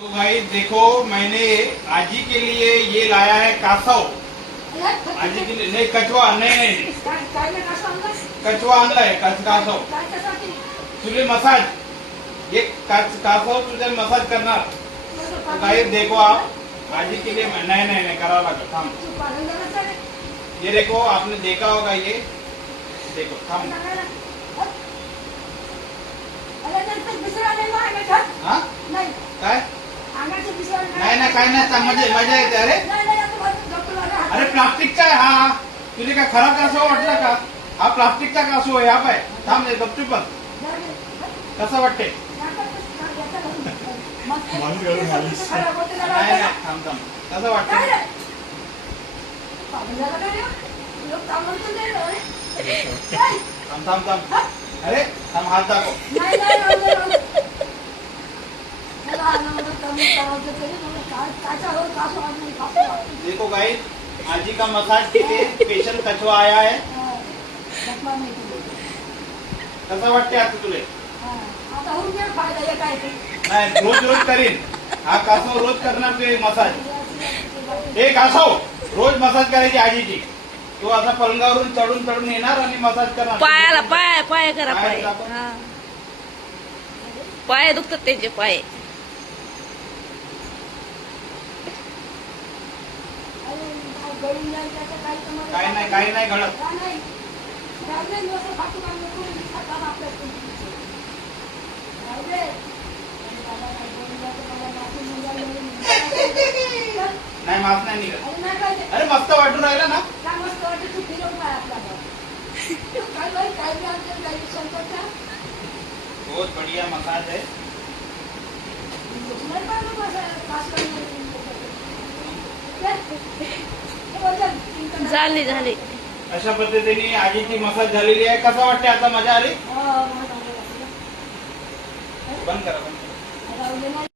तो भाई देखो, मैंने आजी के लिए ये लाया है कासव। आजी के लिए नहीं, कछवा नहीं, कछवा आणला है कासव तुझे मसाज। ये कासव तुझे मसाज करणार। तो भाई देखो, आप आजी के लिए नहीं करा लगा थाम। ये देखो, आपने देखा होगा, ये देखो थाम। हाँ काय नाही काय नाही, मजा येते। अरे प्लास्टिकचा आहे हा। तुझे काय खरा कासव वाटला का? हा प्लास्टिकचा कासव आहे हा। पाय थांब, गपचूप बस। कसं वाटते? नाही थांब थांब, कसं वाटते? थांब थांब थांब, अरे थांब, हात दाखव। देखो गाइस, आजी का मसाज के लिए स्पेशल कछवा आया है। कसं वाटते आता तुले? नाही, रोज रोज करीन हा कासव, रोज करणार ते मसाज। हे कासव रोज मसाज करायची आजीची। तो असा पलंगावरून चढून चढून येणार आणि मसाज करणार पायाला। पाय करा, पाय दाखव. पाय दुखतात त्यांचे पाय। काही नाही घडत। नाही, माफ नाही निघत। अरे मस्त वाटून राहिला ना। बहुत बढ़िया मसाज है। झाली। अशा पद्धतीने आजीची मसाज झालेली आहे। कसं वाटते आता? मजा आली? बंद करा, बंद करा।